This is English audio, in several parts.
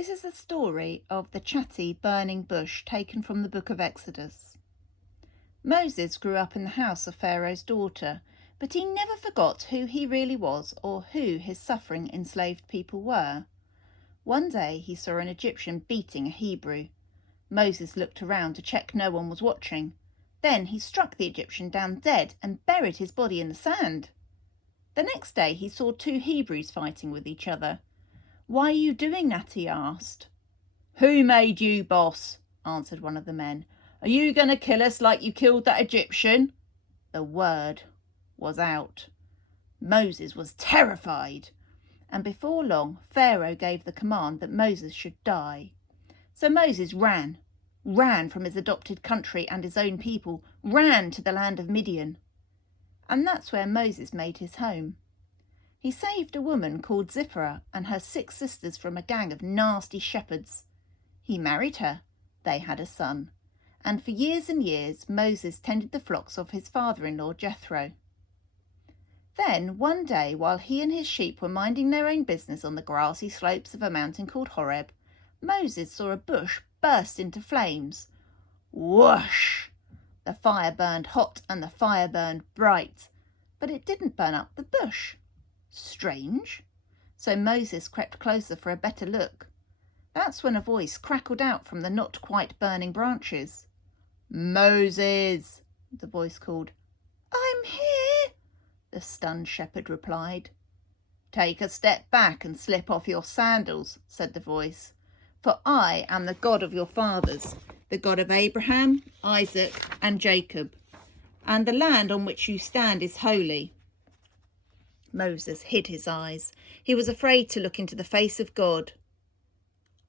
This is the story of the Chatty burning bush taken from the book of Exodus. Moses grew up in the house of Pharaoh's daughter, but he never forgot who he really was or who his suffering enslaved people were. One day he saw an Egyptian beating a Hebrew. Moses looked around to check no one was watching. Then he struck the Egyptian down dead and buried his body in the sand. The next day he saw two Hebrews fighting with each other. "Why are you doing that?" he asked. "Who made you boss?" answered one of the men. "Are you going to kill us like you killed that Egyptian?" The word was out. Moses was terrified, and before long Pharaoh gave the command that Moses should die. So Moses ran from his adopted country and his own people, ran to the land of Midian. And that's where Moses made his home. He saved a woman called Zipporah and her 6 sisters from a gang of nasty shepherds. He married her. They had a son. And for years and years, Moses tended the flocks of his father-in-law Jethro. Then, one day, while he and his sheep were minding their own business on the grassy slopes of a mountain called Horeb, Moses saw a bush burst into flames. Whoosh! The fire burned hot and the fire burned bright, but it didn't burn up the bush. Strange. So Moses crept closer for a better look. That's when a voice crackled out from the not quite burning branches. "Moses!" the voice called. "I'm here," the stunned shepherd replied. "Take a step back and slip off your sandals," said the voice, "for I am the God of your fathers, the God of Abraham, Isaac, and Jacob, and the land on which you stand is holy." Moses hid his eyes. He was afraid to look into the face of God.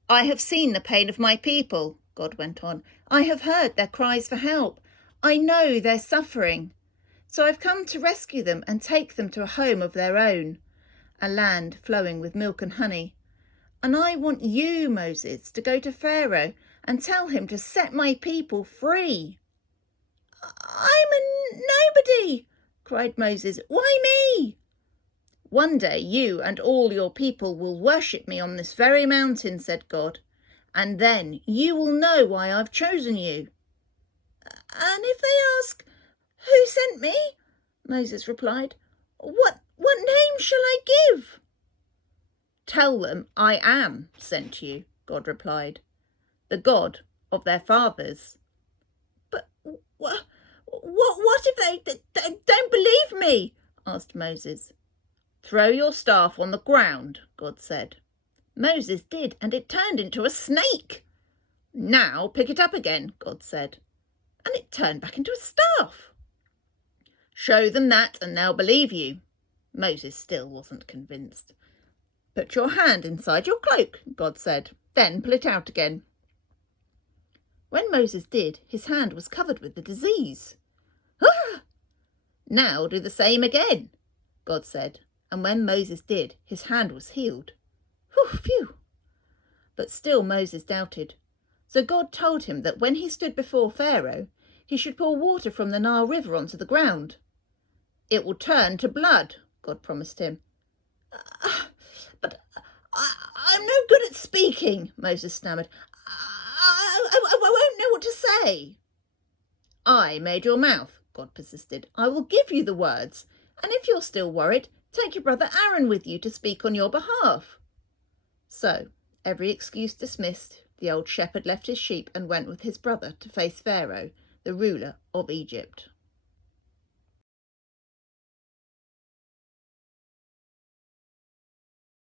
"I have seen the pain of my people," God went on. "I have heard their cries for help. I know their suffering. So I've come to rescue them and take them to a home of their own, a land flowing with milk and honey. And I want you, Moses, to go to Pharaoh and tell him to set my people free." "I'm a nobody," cried Moses. "Why me?" "One day you and all your people will worship me on this very mountain," said God, "and then you will know why I've chosen you." "And if they ask, 'Who sent me?'" Moses replied, What name shall I give?" "Tell them I am sent you," God replied, "the God of their fathers." "But what if they don't believe me?" asked Moses. "Throw your staff on the ground," God said. Moses did, and it turned into a snake. "Now pick it up again," God said, and it turned back into a staff. "Show them that and they'll believe you." Moses still wasn't convinced. "Put your hand inside your cloak," God said, "then pull it out again." When Moses did, his hand was covered with the disease. "Ah!" "Now do the same again," God said, and when Moses did, his hand was healed. Phew! But still Moses doubted. So God told him that when he stood before Pharaoh, he should pour water from the Nile River onto the ground. "It will turn to blood," God promised him. "But I'm no good at speaking," Moses stammered. I won't know what to say." "I made your mouth," God persisted. "I will give you the words, and if you're still worried, take your brother Aaron with you to speak on your behalf." So, every excuse dismissed, the old shepherd left his sheep and went with his brother to face Pharaoh, the ruler of Egypt.